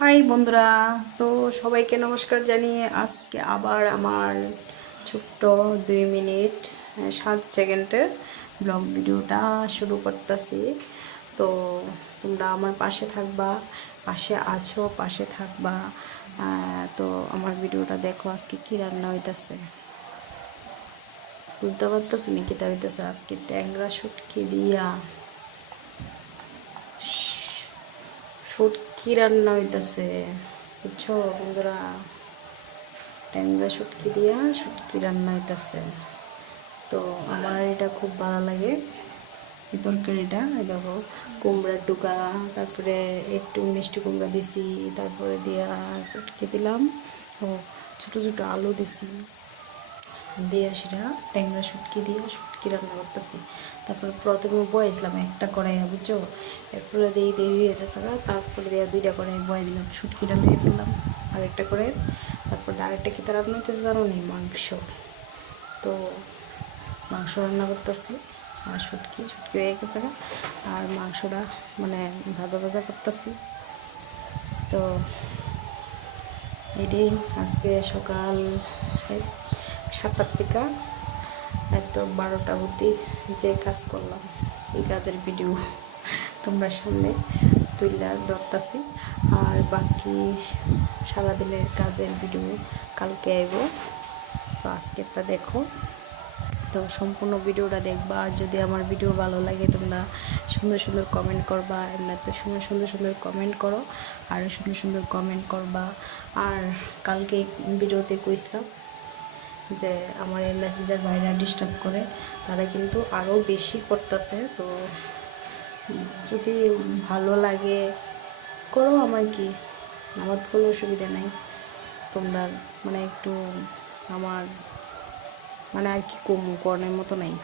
High বন্ধুরা, তো সবাইকে নমস্কার জানিয়ে আজকে আবার আমার ছোট্ট 2 মিনিট 7 সেকেন্ডের ব্লগ ভিডিওটা শুরু করতেছি। তো তোমরা আমার পাশে থাকবা, পাশে আছো, পাশে থাকবা। তো আমার ভিডিওটা দেখো, আজকে কী রান্না হইতেছে বুঝতে পারতেছো নি? কীটা হইতেছে আজকে ট্যাংরা শুটকি দিয়া শুটকি রান্না হইতেছে, বুঝছো বন্ধুরা? ট্যাংরা শুটকি দিয়া শুটকি রান্না হইতেছে। তো আমার এটা খুব ভালো লাগে এই তরকারিটা। এই দেখো, কুমড়ার ডুকা, তারপরে একটু মিষ্টি কুমড়া দিছি, তারপরে দিয়া শুটকি দিলাম, ও ছোটো ছোটো আলু দিছি, দিয়ে সেটা ট্যাংরা শুটকি দিয়ে শুটকি রান্না করতেছি। তারপরে প্রথমে বয়েছিলাম একটা কড়াইয়া, বুঝছো? এরপরে দিয়ে দেরি হইতেছে না, তারপরে দিয়ে 2টা কড়াই বয়ে দিলাম, শুটকিটা লুয়ে ফেললাম আরেকটা করে। তারপরে আরেকটা কি রান্না হইতেছে জানো নি? মাংস। তো মাংস রান্না করতেছি, আর শুটকি শুটকি হয়ে গেছে না, আর মাংসটা মানে ভাজা ভাজা করতেছি। তো এটাই আজকে সকাল 7টার থেকে এত 12টা অবধি যে কাজ করলাম, এই কাজের ভিডিও তোমরা সামনে তুলে ধরতেছি। আর বাকি সারাদিনের কাজের ভিডিও কালকে আইব। তো আজকেরটা দেখো, তো সম্পূর্ণ ভিডিওটা দেখবা। আর যদি আমার ভিডিও ভালো লাগে তোমরা সুন্দর সুন্দর কমেন্ট করবা, এমনিতে সুন্দর সুন্দর কমেন্ট করো, আরও সুন্দর সুন্দর কমেন্ট করবা। আর কালকে ভিডিওতে কইছিলাম যে আমার এই মেসেঞ্জার ভাইরা ডিস্টার্ব করে, তারা কিন্তু আরও বেশি করতেছে। তো যদি ভালো লাগে করো, আমার কি, আমার কোনো অসুবিধা নেই। তোমরা মানে একটু আমার মানে আর কি কম করার মতো নাই।